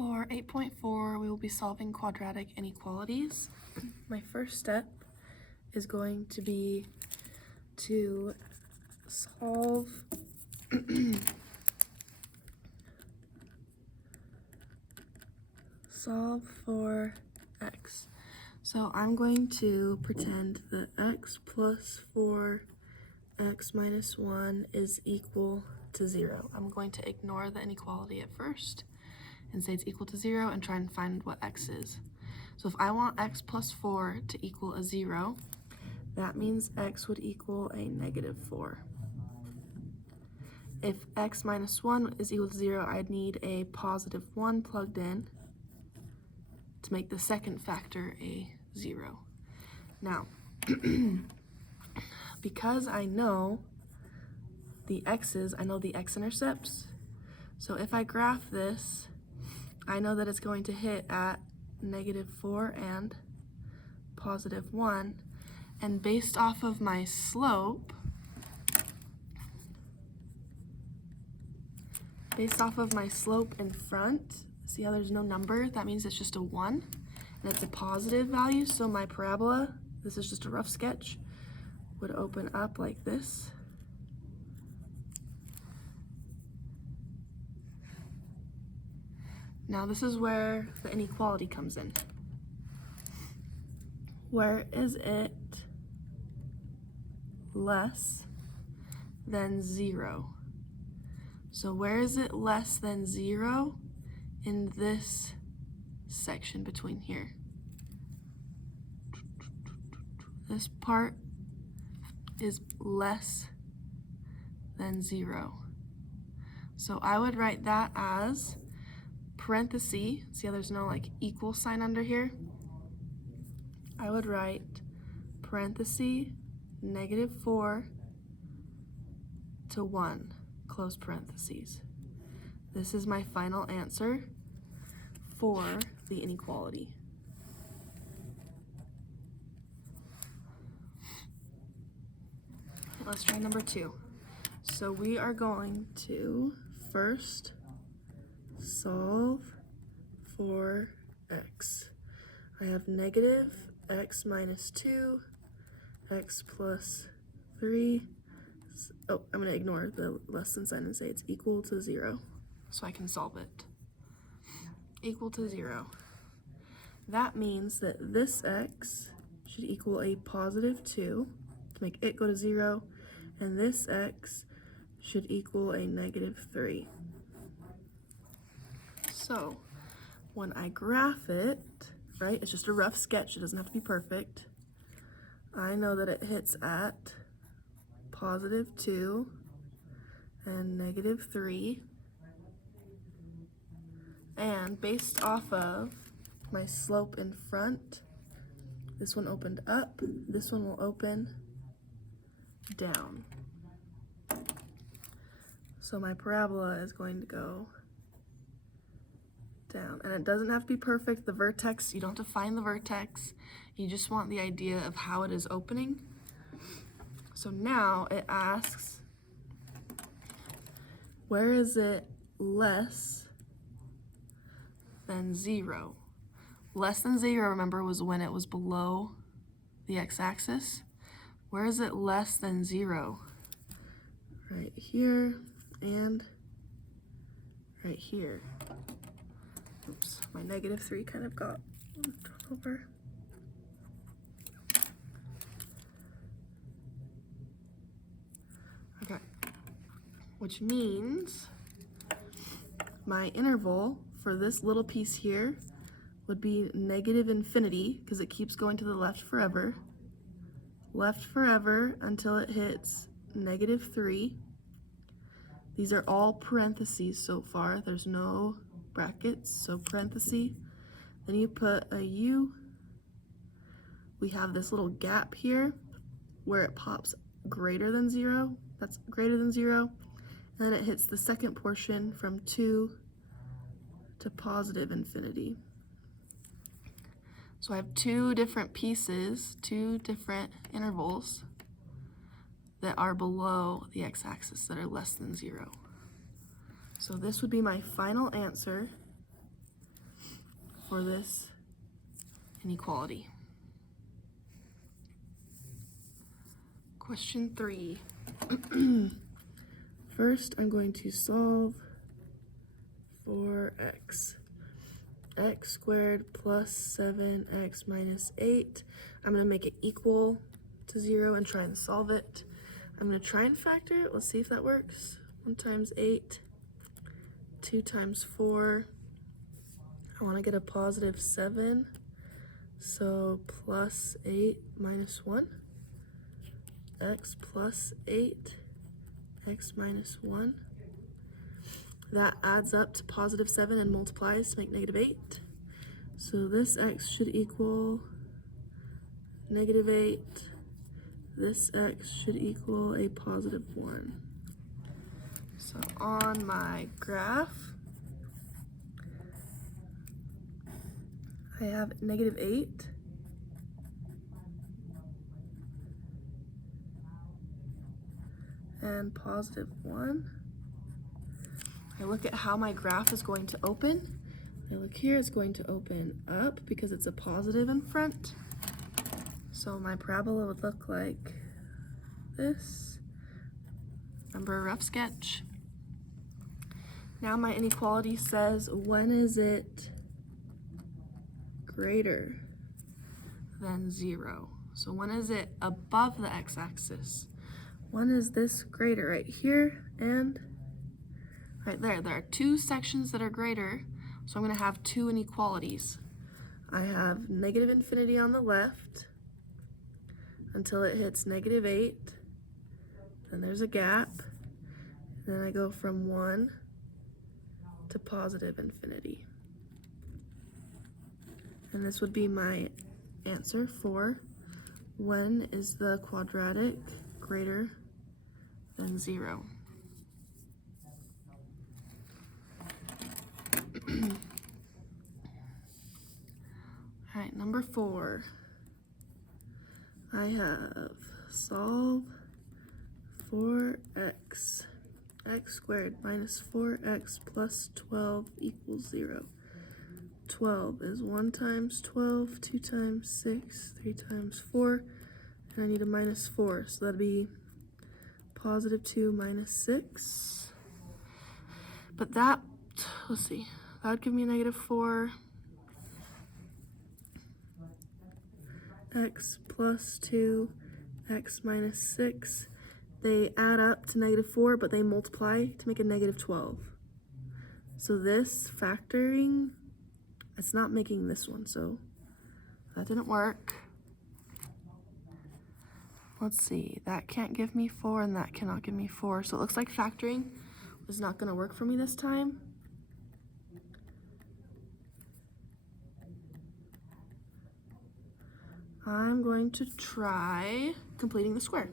For 8.4, we will be solving quadratic inequalities. My first step is going to be to solve solve for x. So I'm going to pretend that x plus 4x minus 1 is equal to 0. I'm going to ignore the inequality at first and say it's equal to 0 and try and find what x is. So if I want x plus 4 to equal a 0, that means x would equal a negative 4. If x minus 1 is equal to 0, I'd need a positive 1 plugged in to make the second factor a 0. Now, because I know the x's, I know the x-intercepts, so if I graph this, I know that it's going to hit at negative 4 and positive 1, and based off of my slope, in front, see how there's no number? That means it's just a 1, and it's a positive value, so my parabola, this is just a rough sketch, would open up like this. Now this is where the inequality comes in. Where is it less than 0? So where is it less than 0? In this section between here. This part is less than 0. So I would write that as parenthesis, see how there's no like equal sign under here? I would write parenthesis negative 4 to 1, close parentheses. This is my final answer for the inequality. Let's try number 2. So we are going to first solve for x. I have negative x minus 2, x plus 3. Oh, I'm going to ignore the less than sign and say it's equal to 0, so I can solve it. Equal to 0. That means that this x should equal a positive 2 to make it go to 0, and this x should equal a negative 3. So when I graph it, right, it's just a rough sketch, it doesn't have to be perfect. I know that it hits at positive 2 and negative 3. And based off of my slope in front, this one opened up, this one will open down. So my parabola is going to go down. And it doesn't have to be perfect. The vertex, you don't have to find the vertex. You just want the idea of how it is opening. So now it asks, where is it less than 0? Less than 0, remember, was when it was below the x-axis. Where is it less than 0? Right here and right here. Oops, my negative 3 kind of got over. Okay, which means my interval for this little piece here would be negative infinity, because it keeps going to the left forever until it hits negative 3. These are all parentheses so far. There's no brackets, so parenthesis. Then you put a u. We have this little gap here where it pops greater than 0. That's greater than 0. And then it hits the second portion from 2 to positive infinity. So I have two different pieces, two different intervals that are below the x-axis, that are less than 0. So this would be my final answer for this inequality. Question 3. First, I'm going to solve for x. X squared plus 7x minus 8. I'm going to make it equal to 0 and try and solve it. I'm going to try and factor it. Let's see if that works. 1 times 8, 2 times 4. I want to get a positive 7. So plus 8 minus 1. X plus 8, x minus 1. That adds up to positive 7 and multiplies to make negative 8. So this x should equal negative 8. This x should equal a positive 1. So on my graph, I have negative 8. And positive 1. I look at how my graph is going to open. I look here, it's going to open up because it's a positive in front. So my parabola would look like this. Remember a rough sketch. Now my inequality says, when is it greater than 0? So when is it above the x-axis? When is this greater? Right here and right there. There are 2 sections that are greater, so I'm going to have 2 inequalities. I have negative infinity on the left until it hits negative 8. Then there's a gap. Then I go from 1 to positive infinity. And this would be my answer for when is the quadratic greater than 0. All right, number 4. I have solve for x. X squared minus 4x plus 12 equals 0. 12 is 1 times 12, 2 times 6, 3 times 4, and I need a minus 4, so that'd be positive 2 minus 6. But that, let's see, that would give me a negative 4. X plus 2, x minus 6. They add up to negative 4, but they multiply to make a negative 12. So this factoring, it's not making this one, so that didn't work. Let's see, that can't give me 4 and that cannot give me 4. So it looks like factoring was not going to work for me this time. I'm going to try completing the square.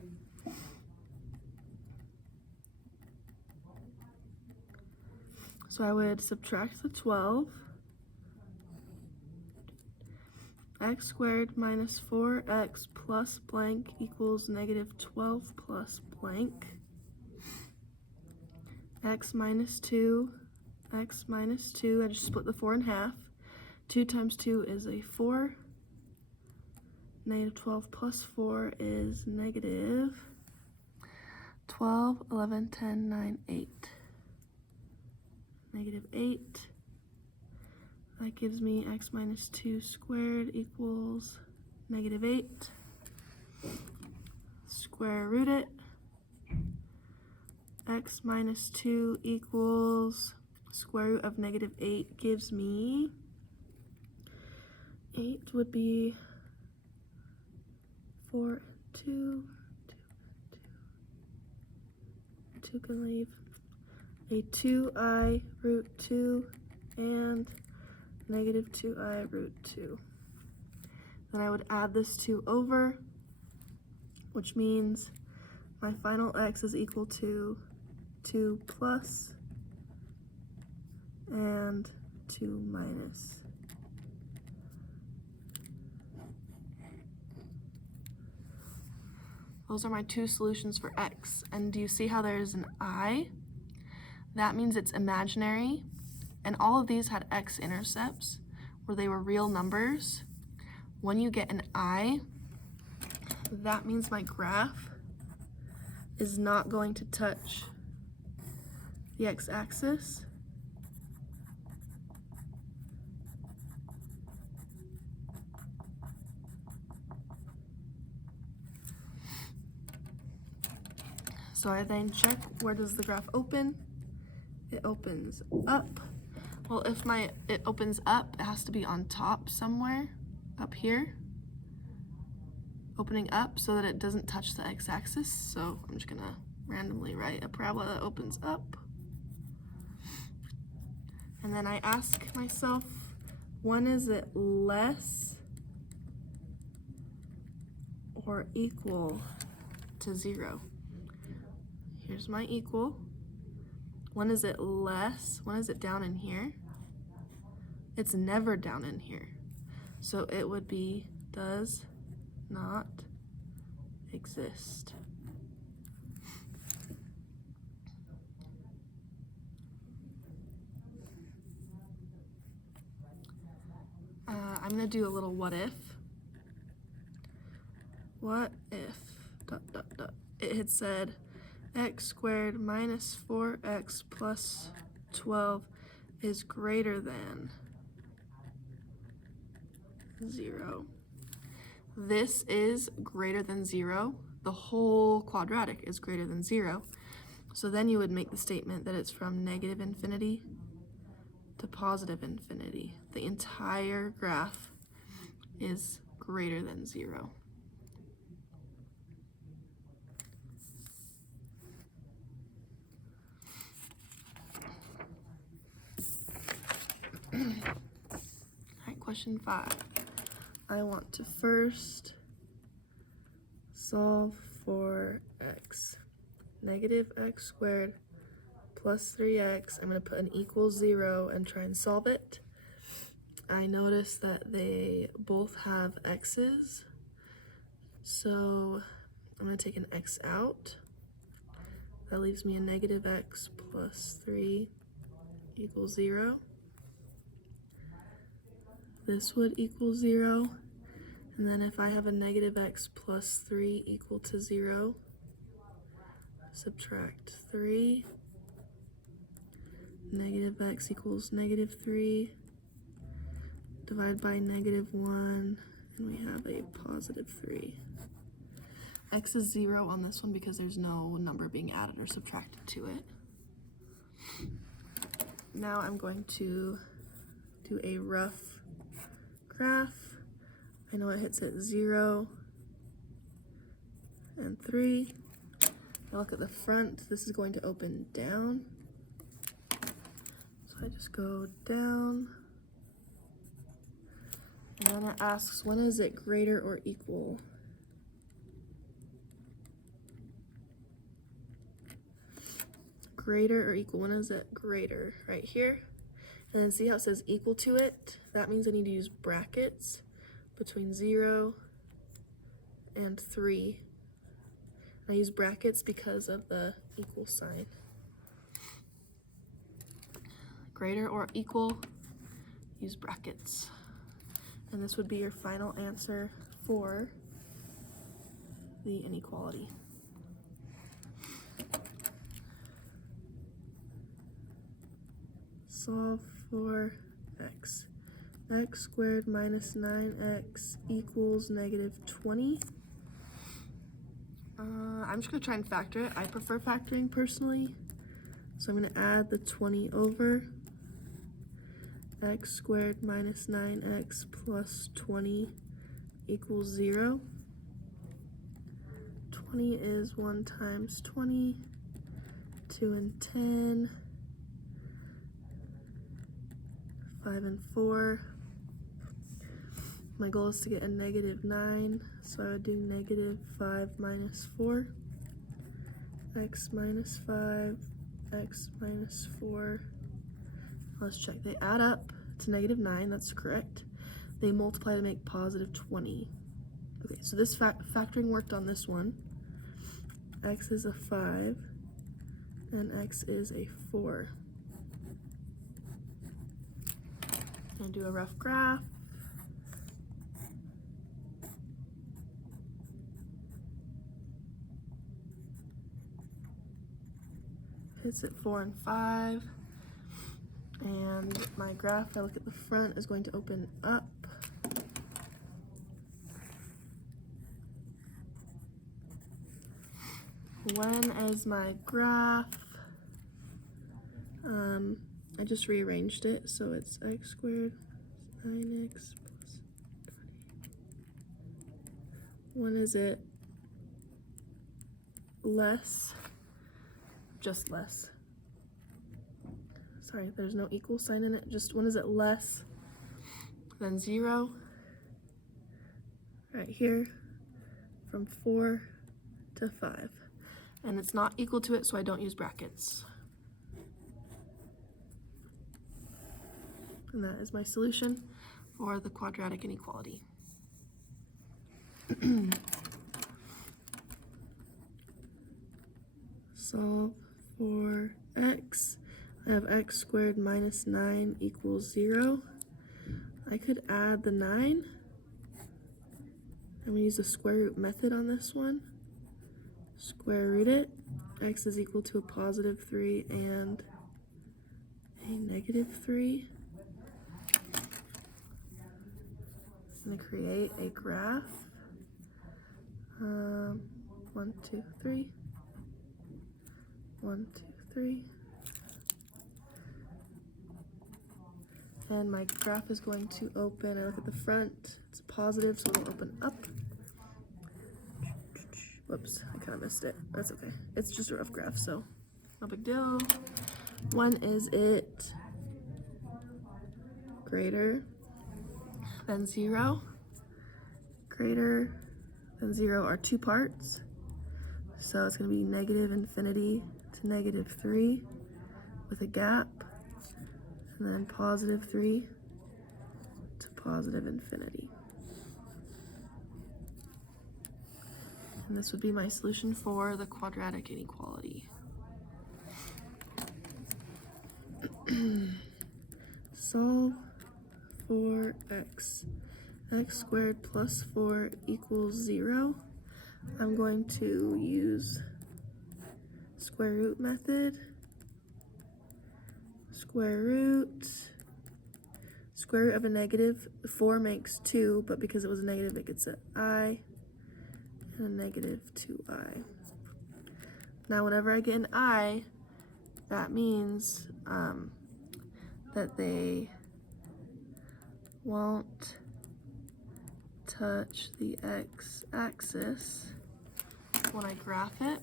So I would subtract the 12. X squared minus 4x plus blank equals negative 12 plus blank. X minus 2, x minus 2, I just split the 4 in half. 2 times 2 is a 4. Negative 12 plus 4 is negative 12, 11, 10, 9, 8. Negative 8. That gives me x minus 2 squared equals negative 8. Square root it. X minus 2 equals square root of negative 8 gives me 8 would be 4, 2, 2 can leave. A 2i root 2 and negative 2i root 2. Then I would add this 2 over, which means my final x is equal to 2 plus and 2 minus. Those are my 2 solutions for x. And do you see how there's an I? That means it's imaginary. And all of these had x-intercepts, where they were real numbers, when you get an I, that means my graph is not going to touch the x-axis. So I then check, where does the graph open? It opens up. Well, if it opens up, it has to be on top somewhere, up here, opening up so that it doesn't touch the x-axis. So I'm just gonna randomly write a parabola that opens up. And then I ask myself, when is it less or equal to 0? Here's my equal. When is it less? When is it down in here? It's never down in here. So it would be does not exist. I'm gonna do a little what if. What if, it had said x squared minus 4x plus 12 is greater than 0. This is greater than 0. The whole quadratic is greater than 0. So then you would make the statement that it's from negative infinity to positive infinity. The entire graph is greater than 0. All right, question 5. I want to first solve for x. Negative x squared plus 3x. I'm going to put an equals 0 and try and solve it. I notice that they both have x's, so I'm going to take an x out. That leaves me a negative x plus 3 equals 0. This would equal 0. And then if I have a negative x plus 3 equal to 0, subtract 3. Negative x equals negative 3. Divide by negative 1, and we have a positive 3. X is 0 on this one because there's no number being added or subtracted to it. Now I'm going to do a rough graph. I know it hits at 0 and 3. I look at the front, this is going to open down. So I just go down. And then it asks, when is it greater or equal? Greater or equal, when is it greater? Right here. And then see how it says equal to it? That means I need to use brackets between 0 and 3. I use brackets because of the equal sign. Greater or equal, use brackets. And this would be your final answer for the inequality. Solve for x. X squared minus 9x equals negative 20. I'm just going to try and factor it. I prefer factoring personally. So I'm going to add the 20 over. X squared minus 9x plus 20 equals 0. 20 is 1 times 20, 2 and 10, 5 and 4. My goal is to get a negative 9, so I would do negative 5 minus 4, x minus 5, x minus 4. Let's check. They add up to negative 9, that's correct. They multiply to make positive 20. Okay, so this factoring worked on this one. X is a 5, and x is a 4. I'm going to do a rough graph. Hits at 4 and 5. And my graph, if I look at the front, is going to open up. When is my graph? I just rearranged it, so it's x squared 9x plus 20. When is it less? Just less. Sorry, there's no equal sign in it. Just when is it less than 0? Right here, from 4 to 5. And it's not equal to it, so I don't use brackets. And that is my solution for the quadratic inequality. Solve for x. I have x squared minus 9 equals 0. I could add the 9. I'm going to use the square root method on this one. Square root it. X is equal to a positive 3 and a negative 3. I'm going to create a graph. 1, 2, 3. 1, 2, 3. And my graph is going to open. I look at the front. It's positive, so it'll open up. Whoops, I kind of missed it. That's okay. It's just a rough graph, so no big deal. When is it greater than 0? Greater than 0 are 2 parts. So it's going to be negative infinity to negative 3 with a gap. And then positive 3 to positive infinity. And this would be my solution for the quadratic inequality. Solve for x. X squared plus 4 equals 0. I'm going to use square root method. Square root of a negative. 4 makes 2, but because it was a negative, it gets an I and a negative 2I. Now, whenever I get an I, that means that they won't touch the x-axis when I graph it.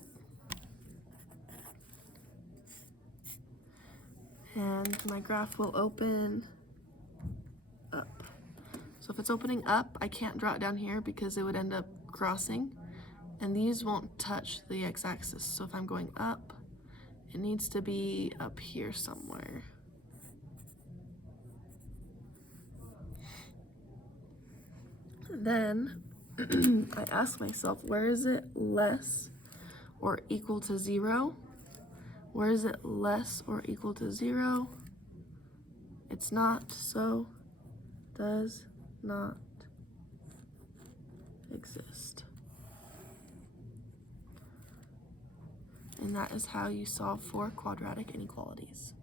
And my graph will open up. So if it's opening up, I can't draw it down here because it would end up crossing. And these won't touch the x-axis. So if I'm going up, it needs to be up here somewhere. Then I ask myself, where is it less or equal to 0? Where is it less or equal to 0? It's not, so does not exist. And that is how you solve for quadratic inequalities.